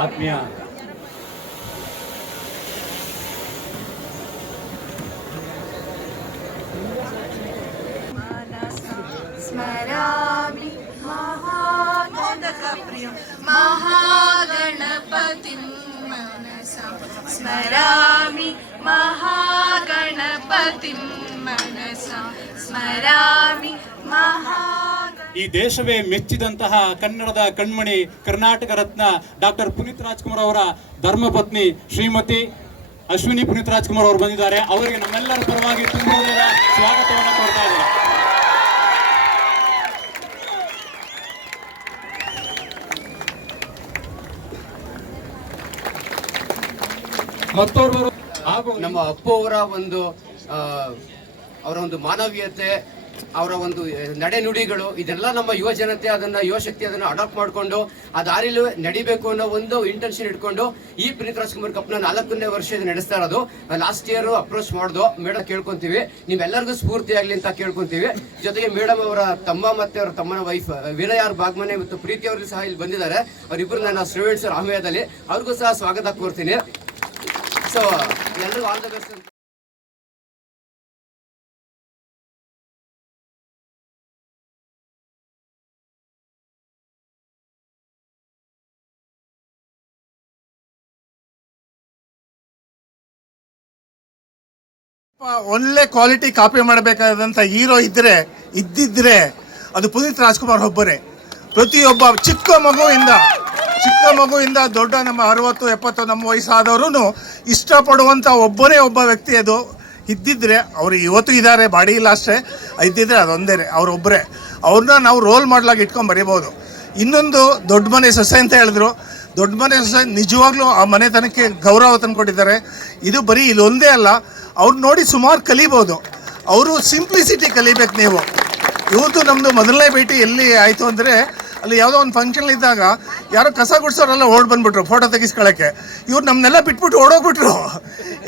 आत्मीय। मनसा स्मरामि महागणपतिं मनसा। स्मरामि महा ಈ ದೇಶವೇ ಮೆಚ್ಚಿದಂತಹ ಕನ್ನಡದ ಕಣ್ಮಣಿ ಕರ್ನಾಟಕ ರತ್ನ ಡಾಕ್ಟರ್ ಪುನೀತ್ ರಾಜ್ಕುಮಾರ್ ಅವರ ಧರ್ಮಪತ್ನಿ ಶ್ರೀಮತಿ ಅಶ್ವಿನಿ ಪುನೀತ್ ರಾಜ್ಕುಮಾರ್ ಅವರು ಬಂದಿದ್ದಾರೆ. ಅವರಿಗೆ ನಮ್ಮೆಲ್ಲರ ಪರವಾಗಿ ತುಂಬ ಸ್ವಾಗತವನ್ನು ಕೊಡ್ತಾ ಇದ್ದಾರೆ ಮತ್ತೋರ್ವರು ಹಾಗೂ ನಮ್ಮ ಅಪ್ಪು ಅವರ ಒಂದು ಅವರ ಒಂದು ಮಾನವೀಯತೆ ಅವರ ಒಂದು ನಡೆನುಡಿಗಳು, ಇದೆಲ್ಲ ನಮ್ಮ ಯುವ ಜನತೆ ಅದನ್ನ ಯುವಶಕ್ತಿ ಅದನ್ನ ಅಡಾಪ್ಟ್ ಮಾಡಿಕೊಂಡು, ಆ ದಾರಿಲಿ ನಡಿಬೇಕು ಅನ್ನೋ ಒಂದು ಇಂಟೆನ್ಷನ್ ಇಟ್ಕೊಂಡು, ಈ ಪುನೀತ್ ರಾಜ್ಕುಮಾರ್ ಕಪ್ನ ನಾಲ್ಕನೇ ವರ್ಷ ಇದು ನಡೆಸ್ತಾ ಇರೋದು. ಲಾಸ್ಟ್ ಇಯರ್ ಅಪ್ರೋಚ್ ಮಾಡ್ದು ಮೇಡಮ್ ಕೇಳ್ಕೊಂತೀವಿ. ನಿಮ್ಮೆಲ್ಲರಿಗೂ ಸ್ಫೂರ್ತಿ ಆಗಲಿ ಅಂತ ಕೇಳ್ಕೊಂತೀವಿ. ಜೊತೆಗೆ ಮೇಡಮ್ ಅವರ ತಮ್ಮ ಮತ್ತೆ ಅವರ ತಮ್ಮನ ವೈಫ್ ವಿನಯಾರ್ ಬಾಗ್ಮನೆ ಮತ್ತು ಪ್ರೀತಿ ಅವರು ಸಹ ಇಲ್ಲಿ ಬಂದಿದ್ದಾರೆ. ಅವರಿಬ್ಬರು ನನ್ನ ಸ್ಟೂಡೆಂಟ್ಸ್ ಆಮಯದಲ್ಲಿ ಅವ್ರಿಗೂ ಸಹ ಸ್ವಾಗತ ಕೋರ್ತೀನಿ. ಸೊ ಎಲ್ಲರಿಗೂ ಆಲ್ ದ ಬೆಸ್ಟ್ ಒಳ್ಳೆ ಕ್ವಾಲಿಟಿ ಕಾಪಿ ಮಾಡಬೇಕಾದಂಥ ಹೀರೋ ಇದ್ದರೆ ಇದ್ದಿದ್ರೆ ಅದು ಪುನೀತ್ ರಾಜ್ಕುಮಾರ್ ಒಬ್ಬರೇ. ಪ್ರತಿಯೊಬ್ಬ ಚಿಕ್ಕ ಮಗುವಿಂದ ಚಿಕ್ಕ ಮಗುವಿಂದ ದೊಡ್ಡ ನಮ್ಮ ಅರವತ್ತು, ಎಪ್ಪತ್ತು, ನಮ್ಮ ವಯಸ್ಸಾದವರು ಇಷ್ಟಪಡುವಂಥ ಒಬ್ಬನೇ ಒಬ್ಬ ವ್ಯಕ್ತಿ ಅದು. ಇದ್ದಿದ್ರೆ ಅವರು ಇವತ್ತು ಇದ್ದಾರೆ, ಬಾಡಿ ಇಲ್ಲ ಅಷ್ಟೇ. ಇದ್ದಿದ್ರೆ ಅದೊಂದೇ ಅವರೊಬ್ಬರೇ ಅವ್ರನ್ನ ನಾವು ರೋಲ್ ಮಾಡಲಾಗಿ ಇಟ್ಕೊಂಡು ಬರೀಬೋದು. ಇನ್ನೊಂದು ದೊಡ್ಡ ಮನೆ ಸೊಸೆ ಅಂತ ಹೇಳಿದ್ರು. ದೊಡ್ಡ ಮನೆ ನಿಜವಾಗ್ಲೂ ಆ ಮನೆತನಕ್ಕೆ ಗೌರವ ತಂದುಕೊಟ್ಟಿದ್ದಾರೆ ಇದು ಬರೀ ಇಲ್ಲೊಂದೇ ಅಲ್ಲ, ಅವ್ರು ನೋಡಿ ಸುಮಾರು ಕಲಿಬೋದು. ಅವರು ಸಿಂಪ್ಲಿಸಿಟಿ ಕಲಿಬೇಕು ನೀವು. ಇವತ್ತು ನಮ್ಮದು ಮೊದಲನೇ ಭೇಟಿ ಎಲ್ಲಿ ಆಯಿತು ಅಂದರೆ, ಅಲ್ಲಿ ಯಾವುದೋ ಒಂದು ಫಂಕ್ಷನ್ ಇದ್ದಾಗ ಯಾರೋ ಕಸ ಗುಡ್ಸೋರೆಲ್ಲ ಓಡ್ ಬಂದ್ಬಿಟ್ರು ಫೋಟೋ ತೆಗಿಸ್ಕೊಳ್ಳೋಕ್ಕೆ. ಇವ್ರು ನಮ್ಮನ್ನೆಲ್ಲ ಬಿಟ್ಬಿಟ್ಟು ಓಡೋಗ್ಬಿಟ್ರು.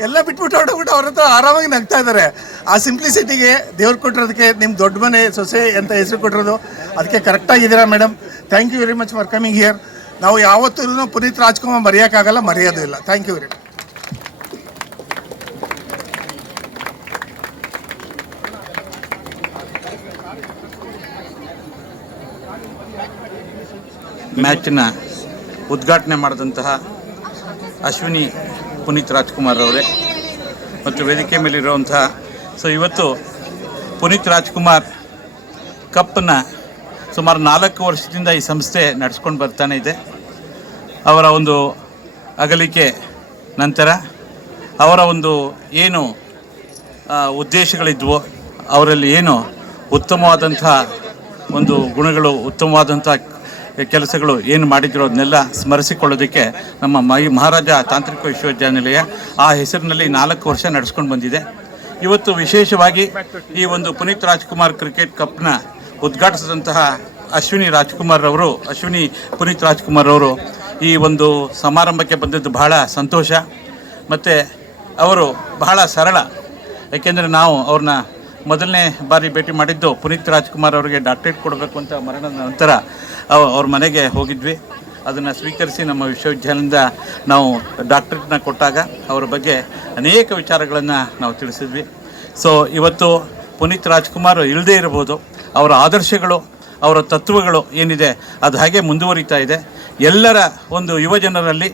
ಎಲ್ಲ ಬಿಟ್ಬಿಟ್ಟು ಓಡೋಗ್ಬಿಟ್ಟು ಅವ್ರ ಹತ್ರ ಆರಾಮಾಗಿ ನಗ್ತಾ ಇದ್ದಾರೆ. ಆ ಸಿಂಪ್ಲಿಸಿಟಿಗೆ ದೇವ್ರು ಕೊಟ್ಟಿರೋದಕ್ಕೆ ನಿಮ್ಮ ದೊಡ್ಡ ಮನೆ ಸೊಸೆ ಅಂತ ಹೆಸರು ಕೊಟ್ಟಿರೋದು, ಅದಕ್ಕೆ ಕರೆಕ್ಟಾಗಿದ್ದೀರಾ madam thank you very much for coming here ನಾವು ಯಾವತ್ತೂ ಪುನೀತ್ ರಾಜ್ಕುಮಾರ್ ಮರೆಯೋಕ್ಕಾಗಲ್ಲ, ಮರೆಯೋದು ಇಲ್ಲ. ಥ್ಯಾಂಕ್ ಯು ವೆರಿ ಮಚ್ ಮ್ಯಾಚಿನ ಉದ್ಘಾಟನೆ ಮಾಡಿದಂತಹ ಅಶ್ವಿನಿ ಪುನೀತ್ ರಾಜ್ಕುಮಾರ್ ಅವರೇ ಮತ್ತು ವೇದಿಕೆ ಮೇಲಿರುವಂತಹ ಸೊ ಇವತ್ತು ಪುನೀತ್ ರಾಜ್ಕುಮಾರ್ ಕಪ್ಪನ್ನು ಸುಮಾರು ನಾಲ್ಕು ವರ್ಷದಿಂದ ಈ ಸಂಸ್ಥೆ ನಡೆಸ್ಕೊಂಡು ಬರ್ತಾನೆ ಇದೆ. ಅವರ ಒಂದು ಅಗಲಿಕೆ ನಂತರ ಅವರ ಒಂದು ಏನು ಉದ್ದೇಶಗಳಿದ್ವೋ, ಅವರಲ್ಲಿ ಏನು ಉತ್ತಮವಾದಂಥ ಒಂದು ಗುಣಗಳು ಉತ್ತಮವಾದಂಥ ಕೆಲಸಗಳು ಏನು ಮಾಡಿದ್ರು ಅದನ್ನೆಲ್ಲ ಸ್ಮರಿಸಿಕೊಳ್ಳೋದಕ್ಕೆ ನಮ್ಮ ಮೈ, ಮಹಾರಾಜ ತಾಂತ್ರಿಕ ವಿಶ್ವವಿದ್ಯಾನಿಲಯ ಆ ಹೆಸರಿನಲ್ಲಿ ನಾಲ್ಕು ವರ್ಷ ನಡೆಸ್ಕೊಂಡು ಬಂದಿದೆ. ಇವತ್ತು ವಿಶೇಷವಾಗಿ ಈ ಒಂದು ಪುನೀತ್ ರಾಜ್ಕುಮಾರ್ ಕ್ರಿಕೆಟ್ ಕಪ್ನ ಉದ್ಘಾಟಿಸಿದಂತಹ ಅಶ್ವಿನಿ ರಾಜ್ಕುಮಾರ್ ಅವರು, ಅಶ್ವಿನಿ ಪುನೀತ್ ರಾಜ್ಕುಮಾರ್ ಅವರು ಈ ಒಂದು ಸಮಾರಂಭಕ್ಕೆ ಬಂದದ್ದು ಬಹಳ ಸಂತೋಷ. ಮತ್ತು ಅವರು ಬಹಳ ಸರಳ. ಏಕೆಂದರೆ ನಾವು ಅವ್ರನ್ನ ಮೊದಲನೇ ಬಾರಿ ಭೇಟಿ ಮಾಡಿದ್ದು ಪುನೀತ್ ರಾಜ್ಕುಮಾರ್ ಅವರಿಗೆ ಡಾಕ್ಟ್ರೇಟ್ ಕೊಡಬೇಕು ಅಂತ ಮರಣದ ನಂತರ ಅವ- ಅವ್ರ ಮನೆಗೆ ಹೋಗಿದ್ವಿ. ಅದನ್ನು ಸ್ವೀಕರಿಸಿ ನಮ್ಮ ವಿಶ್ವವಿದ್ಯಾಲಯದಿಂದ ನಾವು ಡಾಕ್ಟ್ರೇಟ್ನ ಕೊಟ್ಟಾಗ ಅವರ ಬಗ್ಗೆ ಅನೇಕ ವಿಚಾರಗಳನ್ನು ನಾವು ತಿಳಿಸಿದ್ವಿ. ಸೊ ಇವತ್ತು ಪುನೀತ್ ರಾಜ್ಕುಮಾರ್ ಇಲ್ಲದೇ ಇರ್ಬೋದು ಅವರ ಆದರ್ಶಗಳು, ಅವರ ತತ್ವಗಳು ಏನಿದೆ, ಅದು ಹಾಗೆ ಮುಂದುವರಿತಾ ಇದೆ. ಎಲ್ಲರ ಒಂದು ಯುವಜನರಲ್ಲಿ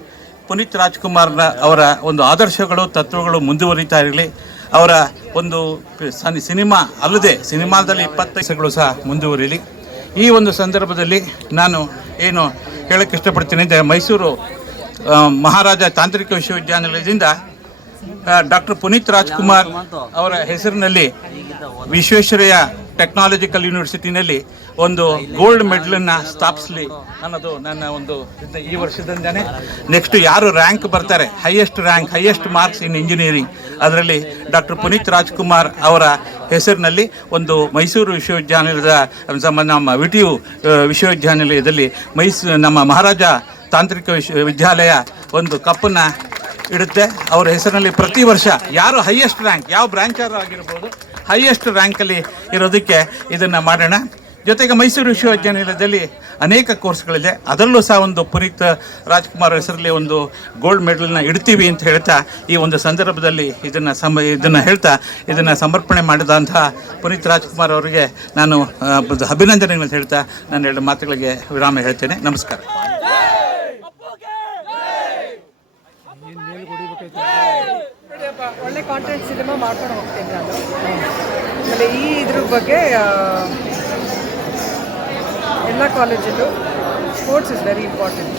ಪುನೀತ್ ರಾಜ್ಕುಮಾರ್ನ ಅವರ ಒಂದು ಆದರ್ಶಗಳು, ತತ್ವಗಳು ಮುಂದುವರಿತಾ ಇರಲಿ. ಅವರ ಒಂದು ಸಿನಿಮಾ ಅಲ್ಲದೆ ಸಿನಿಮಾದಲ್ಲಿ ಇಪ್ಪತ್ತೈಸಗಳು ಸಹ ಮುಂದುವರಿಲಿ. ಈ ಒಂದು ಸಂದರ್ಭದಲ್ಲಿ ನಾನು ಏನು ಹೇಳಕ್ಕೆ ಇಷ್ಟಪಡ್ತೀನಿ ಅಂದರೆ ಮೈಸೂರು ಮಹಾರಾಜ ತಾಂತ್ರಿಕ ವಿಶ್ವವಿದ್ಯಾನಿಲಯದಿಂದ ಡಾಕ್ಟರ್ ಪುನೀತ್ ರಾಜ್ಕುಮಾರ್ ಅವರ ಹೆಸರಿನಲ್ಲಿ ವಿಶ್ವೇಶ್ವರಯ್ಯ ಟೆಕ್ನಾಲಜಿಕಲ್ ಯೂನಿವರ್ಸಿಟಿನಲ್ಲಿ ಒಂದು ಗೋಲ್ಡ್ ಮೆಡಲನ್ನು ಸ್ಥಾಪಿಸಲಿ ಅನ್ನೋದು ನನ್ನ ಒಂದು ಈ ವರ್ಷದಿಂದನೇ. ನೆಕ್ಸ್ಟ್ ಯಾರು ರ್ಯಾಂಕ್ ಬರ್ತಾರೆ? Highest rank highest marks in engineering ಅದರಲ್ಲಿ ಡಾಕ್ಟರ್ ಪುನೀತ್ ರಾಜ್ಕುಮಾರ್ ಅವರ ಹೆಸರಿನಲ್ಲಿ ಒಂದು ಮೈಸೂರು ವಿಶ್ವವಿದ್ಯಾನಿಲಯದ, ನಮ್ಮ ನಮ್ಮ ವಿ ಟಿ ಯು ವಿಶ್ವವಿದ್ಯಾನಿಲಯದಲ್ಲಿ ಮೈಸೂ, ನಮ್ಮ ಮಹಾರಾಜ ತಾಂತ್ರಿಕ ವಿಶ್ವ ವಿದ್ಯಾಲಯ ಒಂದು ಕಪ್ಪನ್ನು ಇಡುತ್ತೆ. ಅವರ ಹೆಸರಿನಲ್ಲಿ ಪ್ರತಿ ವರ್ಷ ಯಾರು ಹೈಯೆಸ್ಟ್ ರ್ಯಾಂಕ್ ಯಾವ ಬ್ರಾಂಚರ್ ಆಗಿರ್ಬೋದು ಹೈಯೆಸ್ಟ್ ರ್ಯಾಂಕಲ್ಲಿ ಇರೋದಕ್ಕೆ ಇದನ್ನು ಮಾಡೋಣ. ಜೊತೆಗೆ ಮೈಸೂರು ವಿಶ್ವವಿದ್ಯಾನಿಲಯದಲ್ಲಿ ಅನೇಕ ಕೋರ್ಸ್ಗಳಿದೆ. ಅದರಲ್ಲೂ ಸಹ ಒಂದು ಪುನೀತ್ ರಾಜ್ಕುಮಾರ್ ಹೆಸರಲ್ಲಿ ಒಂದು ಗೋಲ್ಡ್ ಮೆಡಲ್ನ ಇಡ್ತೀವಿ ಅಂತ ಹೇಳ್ತಾ ಈ ಒಂದು ಸಂದರ್ಭದಲ್ಲಿ ಇದನ್ನು ಸಮ, ಇದನ್ನು ಹೇಳ್ತಾ ಇದನ್ನು ಸಮರ್ಪಣೆ ಮಾಡಿದಂತಹ ಪುನೀತ್ ರಾಜ್ಕುಮಾರ್ ಅವರಿಗೆ ನಾನು ಅಭಿನಂದನೆಗಳನ್ನು ಹೇಳ್ತಾ ನಾನು ಎರಡು ಮಾತುಗಳಿಗೆ ವಿರಾಮ ಹೇಳ್ತೇನೆ. ನಮಸ್ಕಾರ. ಒಳ್ಳೆ ಸಿನಿಮಾ ಮಾಡ್ಕೊಂಡು ಹೋಗ್ತೀನಿ ನಾನು. ಆಮೇಲೆ ಈ ಇದ್ರ ಬಗ್ಗೆ ಎಲ್ಲ ಕಾಲೇಜಲ್ಲೂ ಸ್ಪೋರ್ಟ್ಸ್ ಇಸ್ ವೆರಿ ಇಂಪಾರ್ಟೆಂಟ್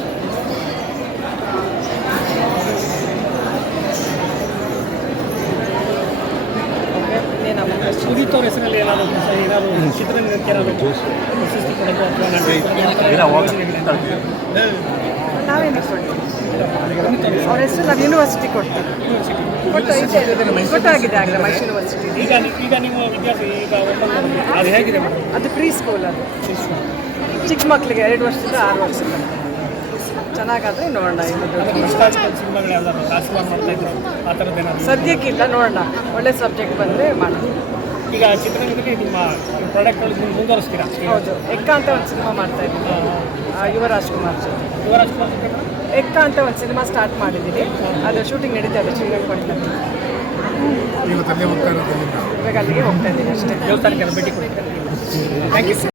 ಅವ್ರ ಹೆಸರು ನಾವು ಯೂನಿವರ್ಸಿಟಿ ಕೊಡ್ತೀವಿ. ಕೊಟ್ಟಾಗಿದೆ ಆಗಲೇ ಮೈಸೂರು ಯೂನಿವರ್ಸಿಟಿ ಈಗ ಈಗ ನಿಮ್ಮ ವಿದ್ಯಾರ್ಥಿ ಈಗ ಒಪ್ಪಂದ ಅದು ಹೇಗಿದೆ ಮೇಡಮ್? ಅದು ಪ್ರೀ ಸ್ಕೂಲ್ ಅದು ಚಿಕ್ಕ ಮಕ್ಕಳಿಗೆ ಎರಡು ವರ್ಷದಿಂದ ಆರು ವರ್ಷದ ಚೆನ್ನಾಗಾದ್ರೆ ನೋಡೋಣ. ಸದ್ಯಕ್ಕಿಲ್ಲ ನೋಡೋಣ. ಒಳ್ಳೆ ಸಬ್ಜೆಕ್ಟ್ ಬಂದರೆ ಮಾಡೋಣ. ಈಗ ಚಿತ್ರರಂಗದಲ್ಲಿ ನಿಮ್ಮ ಪ್ರಾಡಕ್ಟ್ಗಳು ನೀವು ಮುಂದುವರಿಸ್ತೀರಾ? ಹೌದು. ಎಕ್ಕ ಅಂತ ಒಂದು ಸಿನಿಮಾ ಮಾಡ್ತಾ ಇದ್ದೀನಿ. ಆ, ಯುವ ರಾಜ್ಕುಮಾರ್ ಜೊತೆ. ಯುವ ರಾಜ್ಕುಮಾರ್ ಜೊತೆ ಮೇಡಮ್? ಎಕ್ಕ ಅಂತ ಒಂದು ಸಿನಿಮಾ ಸ್ಟಾರ್ಟ್ ಮಾಡಿದ್ದೀನಿ. ಅದು ಶೂಟಿಂಗ್ ನಡೀತಾ ಇದೆ ಶ್ರೀರಂಗಪಟ್ಟಣದಲ್ಲಿ ಇವಾಗ ಅಲ್ಲಿಗೆ ಹೋಗ್ತಾ ಇದ್ದೀನಿ ಅಷ್ಟೇ. ದೇವಸ್ಥಾನಕ್ಕೆ ಭೇಟಿ ಕೊಡ್ತೀನಿ ಥ್ಯಾಂಕ್ ಯು